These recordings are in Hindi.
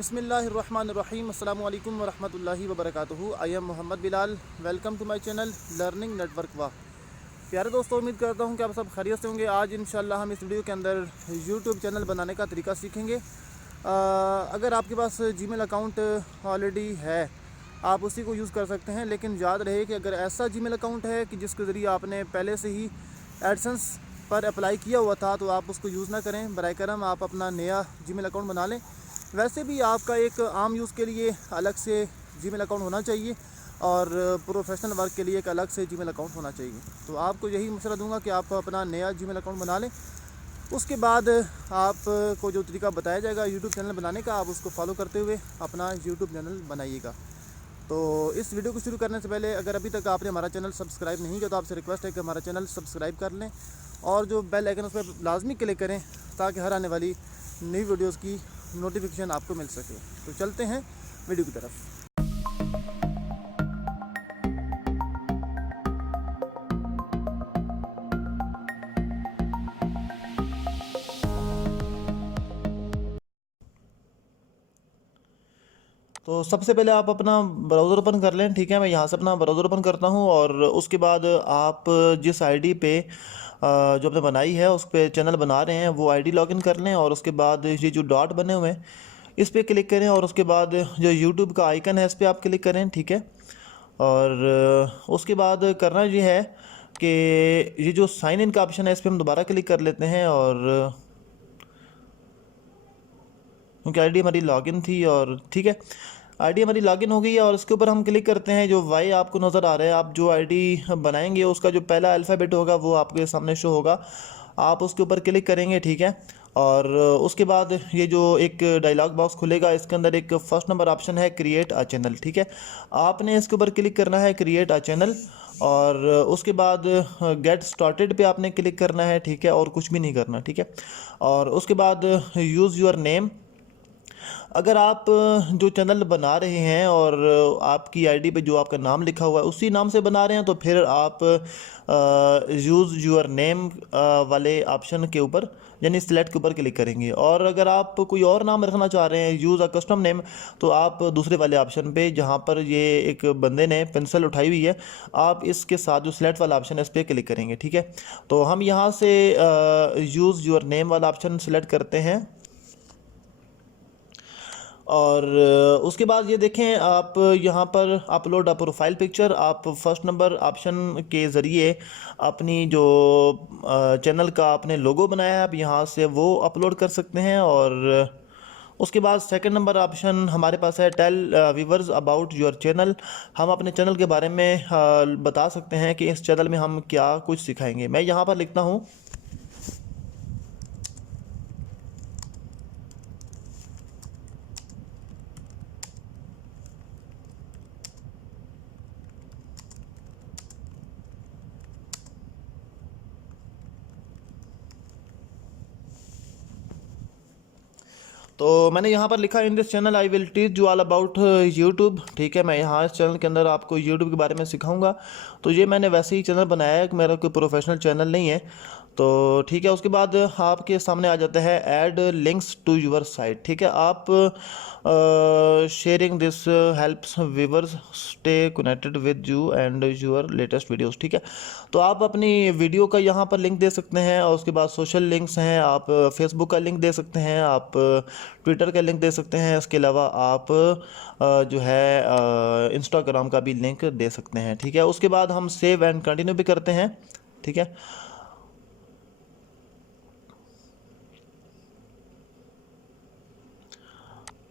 बिस्मिल्लाहिर्रहमानिर्रहीम अस्सलामु अलैकुम वरहमतुल्लाहि वबरकातुहू। I am Mohammad Bilal. Welcome to my channel learning network वाह। प्यारे दोस्तों, उम्मीद करता हूँ कि आप सब खैरियत से होंगे। आज इंशाल्लाह हम इस वीडियो के अंदर यूट्यूब चैनल बनाने का तरीका सीखेंगे। अगर आपके पास जीमेल अकाउंट ऑलरेडी है, आप उसी को यूज़ कर सकते हैं, लेकिन याद रहे कि अगर ऐसा जीमेल अकाउंट है कि जिसके ज़रिए आपने पहले से ही एडसेंस पर अप्लाई किया हुआ था, तो आप उसको यूज़ ना करें। बराए करम आप अपना नया जीमेल अकाउंट बना लें। वैसे भी आपका एक आम यूज़ के लिए अलग से जीमेल अकाउंट होना चाहिए और प्रोफेशनल वर्क के लिए एक अलग से जीमेल अकाउंट होना चाहिए। तो आपको यही मशवरा दूंगा कि आप अपना नया जीमेल अकाउंट बना लें। उसके बाद आपको जो तरीका बताया जाएगा यूट्यूब चैनल बनाने का, आप उसको फॉलो करते हुए अपना यूट्यूब चैनल बनाइएगा। तो इस वीडियो को शुरू करने से पहले अगर अभी तक आपने हमारा चैनल सब्सक्राइब नहीं किया तो आपसे रिक्वेस्ट है कि हमारा चैनल सब्सक्राइब कर लें और जो बेल आइकन उस पर लाजमी क्लिक करें ताकि हर आने वाली नई वीडियोस की नोटिफिकेशन आपको मिल सके। तो चलते हैं वीडियो की तरफ। तो सबसे पहले आप अपना ब्राउज़र ओपन कर लें। ठीक है, मैं यहाँ से अपना ब्राउज़र ओपन करता हूँ और उसके बाद आप जिस आईडी पे जो आपने बनाई है उस पर चैनल बना रहे हैं वो आईडी लॉगिन कर लें और उसके बाद ये जो डॉट बने हुए हैं इस पर क्लिक करें और उसके बाद जो यूट्यूब का आइकन है इस पर आप क्लिक करें। ठीक है, और उसके बाद करना ये है कि ये जो साइन इन का ऑप्शन है इस पर हम दोबारा क्लिक कर लेते हैं और क्योंकि आईडी हमारी लॉगिन थी और ठीक है, आईडी हमारी लॉगिन हो गई है और इसके ऊपर हम क्लिक करते हैं। जो वाई आपको नज़र आ रहा है, आप जो आईडी बनाएंगे उसका जो पहला अल्फ़ाबेट होगा वो आपके सामने शो होगा, आप उसके ऊपर क्लिक करेंगे। ठीक है, और उसके बाद ये जो एक डायलॉग बॉक्स खुलेगा, इसके अंदर एक फर्स्ट नंबर ऑप्शन है क्रिएट अ चैनल। ठीक है, आपने इसके ऊपर क्लिक करना है क्रिएट अ चैनल और उसके बाद गेट स्टार्टेड पे आपने क्लिक करना है। ठीक है, और कुछ भी नहीं करना। ठीक है, और उसके बाद यूज़ योर नेम। अगर आप जो चैनल बना रहे हैं और आपकी आईडी पे जो आपका नाम लिखा हुआ है उसी नाम से बना रहे हैं तो फिर आप यूज़ यूर नेम वाले ऑप्शन के ऊपर यानी सिलेक्ट के ऊपर क्लिक करेंगे। और अगर आप कोई और नाम रखना चाह रहे हैं, यूज़ अ कस्टम नेम, तो आप दूसरे वाले ऑप्शन पे जहाँ पर ये एक बंदे ने पेंसिल उठाई हुई है, आप इसके साथ जो सिलेक्ट वाला ऑप्शन है इस पर क्लिक करेंगे। ठीक है, तो हम यहाँ से यूज़ योर नेम वाला ऑप्शन सेलेक्ट करते हैं और उसके बाद ये देखें आप यहाँ पर अपलोड अ प्रोफाइल पिक्चर, आप फर्स्ट नंबर ऑप्शन के ज़रिए अपनी जो चैनल का आपने लोगो बनाया है आप यहाँ से वो अपलोड कर सकते हैं। और उसके बाद सेकंड नंबर ऑप्शन हमारे पास है tell viewers about your channel. हम अपने चैनल के बारे में बता सकते हैं कि इस चैनल में हम क्या कुछ सिखाएंगे। मैं यहाँ पर लिखता हूँ तो मैंने यहाँ पर लिखा in this channel I will teach you all about YouTube. ठीक है, मैं यहाँ इस चैनल के अंदर आपको यूट्यूब के बारे में सिखाऊंगा। तो ये मैंने वैसे ही चैनल बनाया है, मेरा कोई प्रोफेशनल चैनल नहीं है। तो ठीक है, उसके बाद आपके सामने आ जाता है add links to your site. ठीक है, आप sharing this helps viewers stay connected with you and your latest videos. ठीक है, तो आप अपनी वीडियो का यहाँ पर लिंक दे सकते हैं और उसके बाद सोशल लिंक्स हैं, आप फेसबुक का लिंक दे सकते हैं, आप ट्विटर का लिंक दे सकते हैं, इसके अलावा आप जो है इंस्टाग्राम का भी लिंक दे सकते हैं। ठीक है, उसके बाद हम सेव एंड कंटिन्यू भी करते हैं। ठीक है,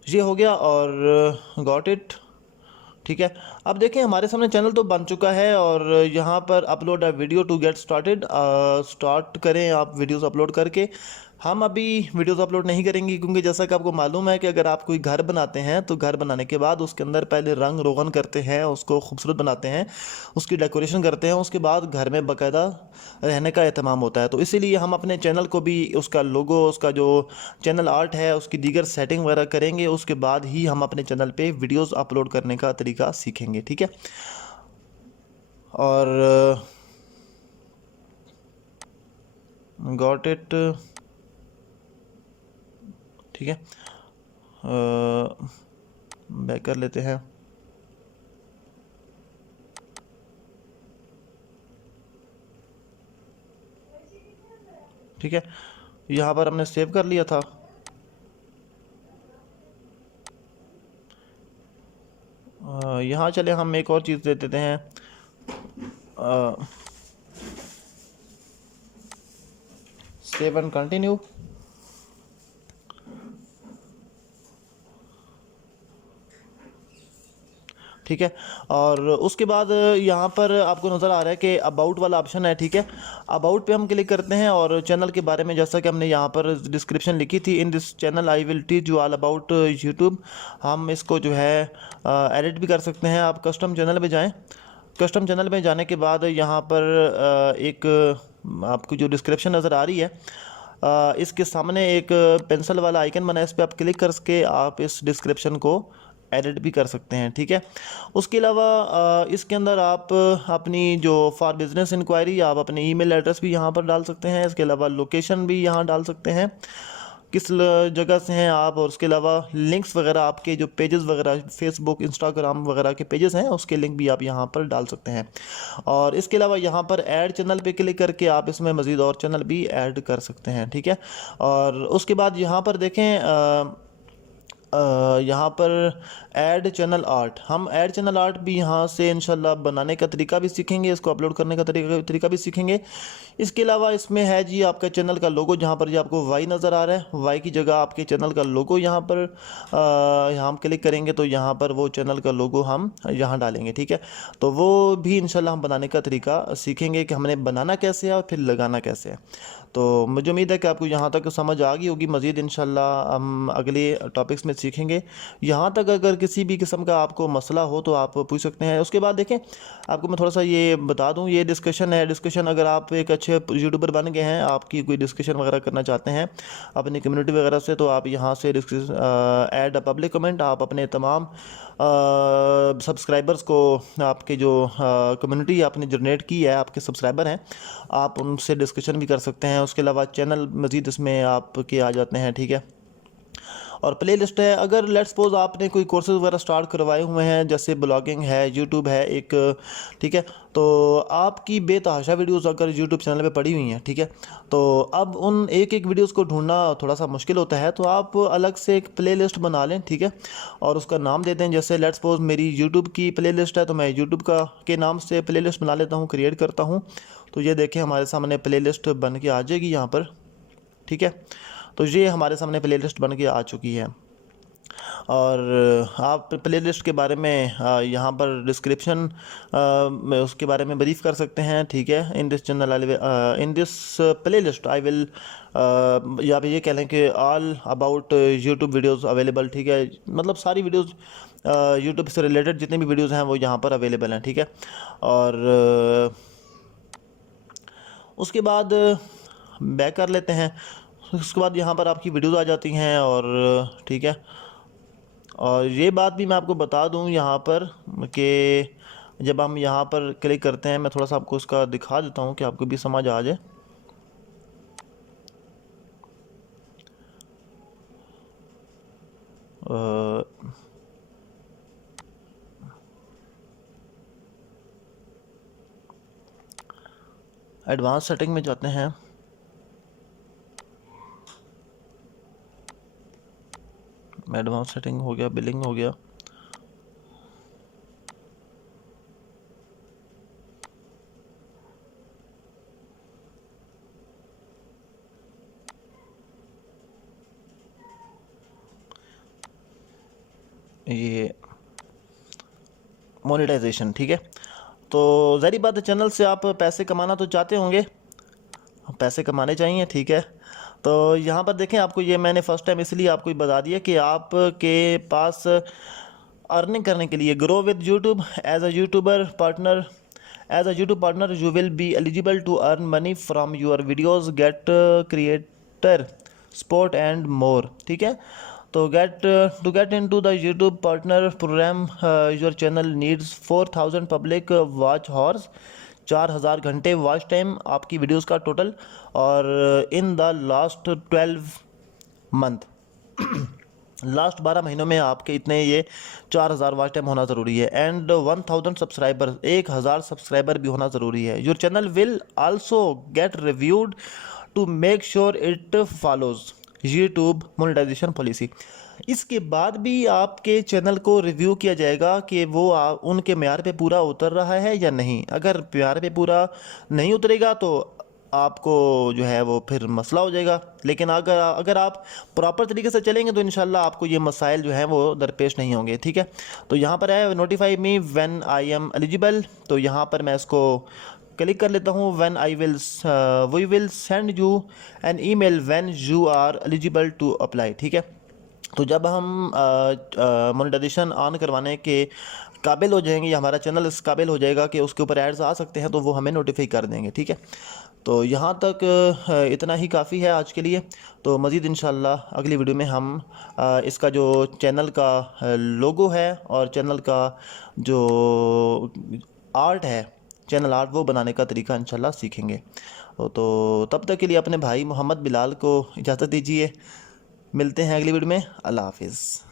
ये हो गया और गॉट इट। ठीक है, अब देखें हमारे सामने चैनल तो बन चुका है और यहाँ पर upload a video to get started, start करें आप वीडियोस अपलोड करके। हम अभी वीडियोस अपलोड नहीं करेंगे क्योंकि जैसा कि आपको मालूम है कि अगर आप कोई घर बनाते हैं तो घर बनाने के बाद उसके अंदर पहले रंग रोगन करते हैं, उसको खूबसूरत बनाते हैं, उसकी डेकोरेशन करते हैं, उसके बाद घर में बाकायदा रहने का एहतमाम होता है। तो इसीलिए हम अपने चैनल को भी उसका लोगो, उसका जो चैनल आर्ट है, उसकी दीगर सेटिंग वगैरह करेंगे, उसके बाद ही हम अपने चैनल पे वीडियोस अपलोड करने का तरीका सीखेंगे। ठीक है, और गॉट इट। ठीक है, बैक कर लेते हैं। ठीक है, यहाँ पर हमने सेव कर लिया था। यहाँ चले हम एक और चीज़ दे देते हैं, सेव एंड कंटिन्यू। ठीक है, और उसके बाद यहाँ पर आपको नज़र आ रहा है कि अबाउट वाला ऑप्शन है। ठीक है, अबाउट पे हम क्लिक करते हैं और चैनल के बारे में, जैसा कि हमने यहाँ पर डिस्क्रिप्शन लिखी थी, in this channel I will teach you all about YouTube, हम इसको जो है एडिट भी कर सकते हैं। आप कस्टम चैनल पे जाएं। कस्टम चैनल में जाने के बाद यहाँ पर एक आपको जो डिस्क्रिप्शन नज़र आ रही है, इसके सामने एक पेंसिल वाला आइकन बना है, इस पर आप क्लिक करके आप इस डिस्क्रिप्शन को एडिट भी कर सकते हैं। ठीक है, उसके अलावा इसके अंदर आप अपनी जो फॉर बिज़नेस इंक्वायरी आप अपने ईमेल एड्रेस भी यहाँ पर डाल सकते हैं। इसके अलावा लोकेशन भी यहाँ डाल सकते हैं, किस जगह से हैं आप, और उसके अलावा लिंक्स वगैरह, आपके जो पेजेस वगैरह फेसबुक इंस्टाग्राम वगैरह के पेजेस हैं उसके लिंक भी आप यहाँ पर डाल सकते हैं। और इसके अलावा यहाँ पर ऐड चैनल पे क्लिक करके आप इसमें मज़ीद और चैनल भी ऐड कर सकते हैं। ठीक है, और उसके बाद यहाँ पर देखें, यहाँ पर ऐड चैनल आर्ट, हम ऐड चैनल आर्ट भी यहाँ से इंशाल्लाह बनाने का तरीका भी सीखेंगे, इसको अपलोड करने का तरीका भी सीखेंगे। इसके अलावा इसमें है जी आपका चैनल का लोगो, जहाँ पर जी आपको वाई नज़र आ रहा है, वाई की जगह आपके चैनल का लोगो यहाँ पर यहाँ हम क्लिक करेंगे तो यहाँ पर वो चैनल का लोगो हम यहाँ डालेंगे। ठीक है, तो वो भी इंशाल्लाह हम बनाने का तरीका सीखेंगे कि हमने बनाना कैसे है और फिर लगाना कैसे है। तो मुझे उम्मीद है कि आपको यहाँ तक समझ आ गई होगी। मज़ीद इंशाल्लाह हम अगले टॉपिक्स में सीखेंगे। यहाँ तक अगर किसी भी किस्म का आपको मसला हो तो आप पूछ सकते हैं। उसके बाद देखें, आपको मैं थोड़ा सा ये बता दूँ, ये डिस्कशन है। डिस्कशन अगर आप एक अच्छे यूट्यूबर बन गए हैं, आपकी कोई डिस्कशन वगैरह करना चाहते हैं अपनी कम्युनिटी वगैरह से, तो आप यहाँ से ऐड अ पब्लिक कमेंट, आप अपने तमाम सब्सक्राइबर्स को, आपके जो कम्युनिटी आपने जनरेट की है, आपके सब्सक्राइबर हैं, आप उनसे डिस्कशन भी कर सकते हैं। उसके अलावा चैनल मज़ीद इसमें आपके आ जाते हैं। ठीक है, और प्ले लिस्ट है। अगर लेट्स सपोज आपने कोई कोर्सेज वगैरह स्टार्ट करवाए हुए हैं, जैसे ब्लॉगिंग है, यूट्यूब है एक, ठीक है, तो आपकी बेतहाशा वीडियोस अगर यूट्यूब चैनल पे पड़ी हुई हैं, ठीक है, तो अब उन एक एक वीडियोस को ढूंढना थोड़ा सा मुश्किल होता है, तो आप अलग से एक प्ले लिस्ट बना लें। ठीक है, और उसका नाम दे दें, जैसे लेट्स सपोज मेरी यूट्यूब की प्ले लिस्ट है, तो मैं यूट्यूब का के नाम से प्ले लिस्ट बना लेता हूँ, क्रिएट करता हूँ। तो ये देखें हमारे सामने प्ले लिस्ट बन के आ जाएगी यहाँ पर। ठीक है, तो ये हमारे सामने प्ले लिस्ट बन के आ चुकी है। और आप प्ले लिस्ट के बारे में यहाँ पर डिस्क्रिप्शन में उसके बारे में ब्रीफ कर सकते हैं। ठीक है, in this channel in this play list I will, या आप ये कह लें कि all about YouTube videos available. ठीक है, मतलब सारी वीडियोज़ यूट्यूब से रिलेटेड जितनी भी वीडियोज़ हैं वो यहाँ पर अवेलेबल हैं। ठीक है, और उसके बाद बैक कर लेते हैं। उसके बाद यहाँ पर आपकी वीडियोज़ आ जाती हैं। और ठीक है, और ये बात भी मैं आपको बता दूँ यहाँ पर कि जब हम यहाँ पर क्लिक करते हैं, मैं थोड़ा सा आपको उसका दिखा देता हूँ कि आपको भी समझ आ जाए। एडवांस सेटिंग में जाते हैं। एडवांस सेटिंग हो गया, बिलिंग हो गया। ये मोनेटाइजेशन, ठीक है, तो ज़ाहिर बात है चैनल से आप पैसे कमाना तो चाहते होंगे, पैसे कमाने चाहिए। ठीक है, तो यहाँ पर देखें, आपको ये मैंने फ़र्स्ट टाइम इसलिए आपको बता दिया कि आपके पास अर्निंग करने के लिए grow with YouTube as a YouTuber partner, as a YouTube partner you will be eligible to earn money from your videos, get creator support and more. ठीक है, तो to get into the YouTube partner program your channel needs 4000 public watch hours, 4000 घंटे वॉच टाइम आपकी वीडियोस का टोटल, और in the last 12 month last 12 महीनों में आपके इतने ये 4000 वॉच टाइम होना ज़रूरी है एंड 1000 सब्सक्राइबर, 1000 सब्सक्राइबर भी होना ज़रूरी है। Your channel will also get reviewed to make sure it follows YouTube monetization policy. इसके बाद भी आपके चैनल को रिव्यू किया जाएगा कि वो उनके म्यार पे पूरा उतर रहा है या नहीं। अगर म्यार पे पूरा नहीं उतरेगा तो आपको जो है वो फिर मसला हो जाएगा, लेकिन अगर अगर आप प्रॉपर तरीके से चलेंगे तो इंशाल्लाह आपको ये मसाइल जो हैं वो दरपेश नहीं होंगे। ठीक है, तो यहाँ पर है notify me when I am eligible, तो यहाँ पर मैं इसको क्लिक कर लेता हूँ। When I will we will send you an email when you are eligible to apply. ठीक है, तो जब हम मोनेटाइजेशन ऑन करवाने के काबिल हो जाएंगे या हमारा चैनल इस काबिल हो जाएगा कि उसके ऊपर एड्स आ सकते हैं, तो वो हमें नोटिफाई कर देंगे। ठीक है, तो यहाँ तक इतना ही काफ़ी है आज के लिए। तो मज़ीद इंशाल्लाह अगली वीडियो में हम इसका जो चैनल का लोगो है और चैनल का जो आर्ट है, चैनल आर्ट, वो बनाने का तरीका इंशाल्लाह सीखेंगे। तो तब तक के लिए अपने भाई मोहम्मद बिलाल को इजाज़त दीजिए। मिलते हैं अगली वीडियो में। अल्लाह हाफिज़।